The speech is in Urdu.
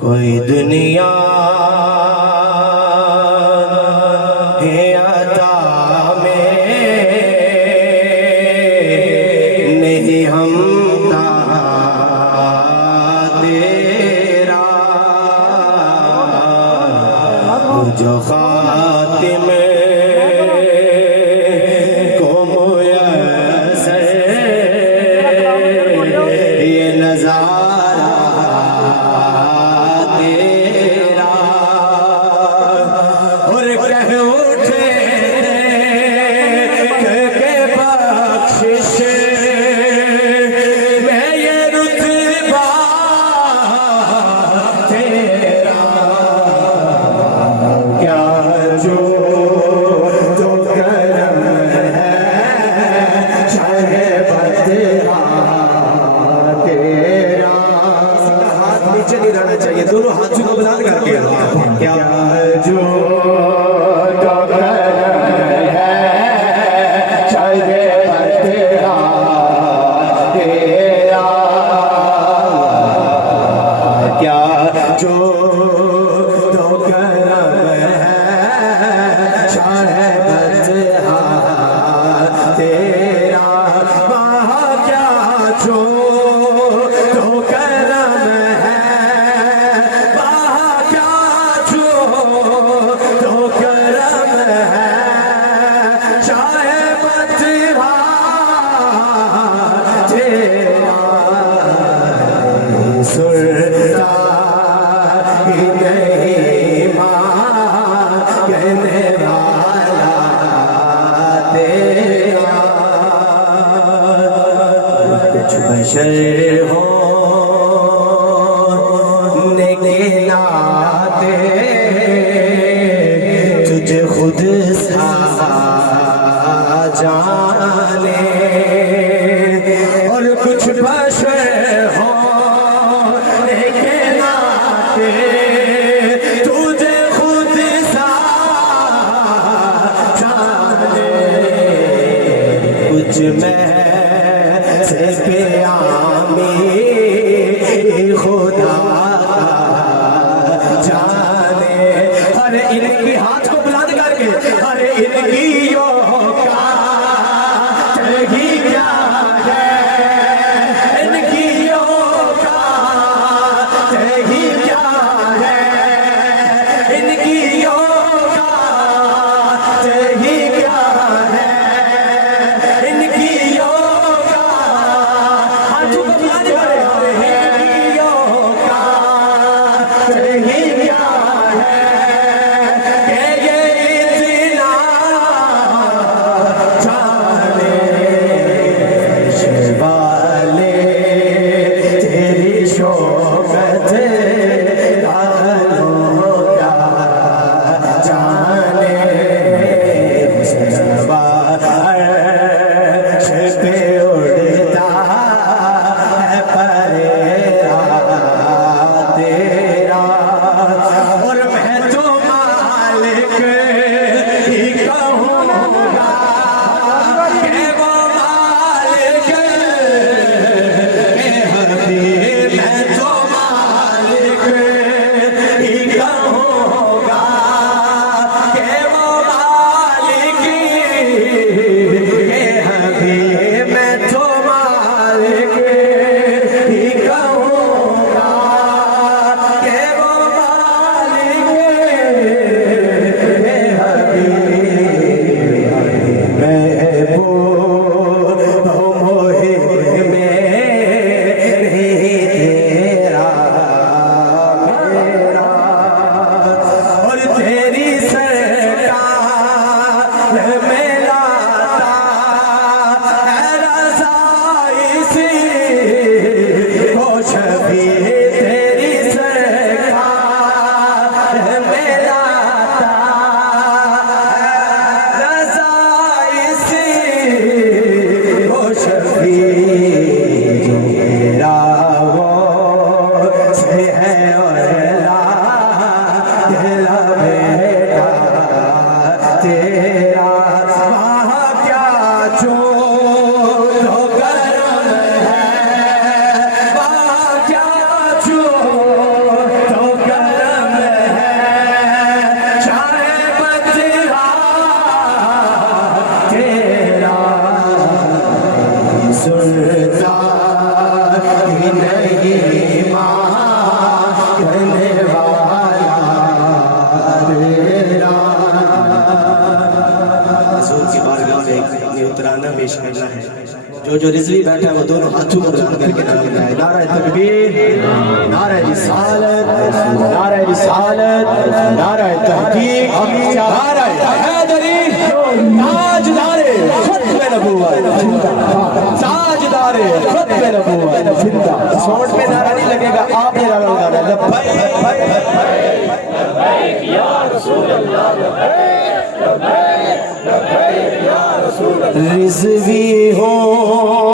کوئی دنیا ہے عطا میں نہیں ہم تیرا جو خاتم کو میسر یہ نظارہ تیرا اور کہہ اٹھے کہ بخشش میں یہ رتبہ تیرا کیا جو کرم ہے چاہے بدلا تیرا ہاتھ نیچے نہیں رہنا چاہیے دونوں ہاتھوں کو بلند کر کے کیا جو کرم ہے چاہے بدلا تیرا کیا جو کرم ہے چاہے بدلا تیرا وہاں کیا جو کرم ہے وہاں کیا جو کرم ہے چاہے بدلا تیرا سنتا ہی نہیں مانگنے والا تیرا کچھ بشر ہونے کے ناطے تجھے خود سا جانے اور کچھ بشر ہونے کے ناطے تجھے خود سا جانے کچھ میں سے پیامی خدا جانے ارے ان کی ہاتھ کو بلند کر کے ارے ان کی اوقات ہی کیا ہے ان کی اوقات ہی کیا ہے ان کی اوقات ہی کیا ہے ان کی اوقات ہاتھوں کو بلند کرے ان کی اوقات جو رضوی بیٹھا ہے وہ دونوں ہاتھوں کو بلند کر کے نعرہ تکبیر، نعرہ رسالت، نعرہ رسالت، نعرہ تحقیق، نعرہ حیدری، تاجدار ختم نبوت، تاجدار ختم نبوت. سونٹ میں نعرہ نہیں لگے گا، آپ نے نعرہ لگانا. لبیک یا رسول اللہ، لبیک لبیک یا رسول اللہ. رضوی ہو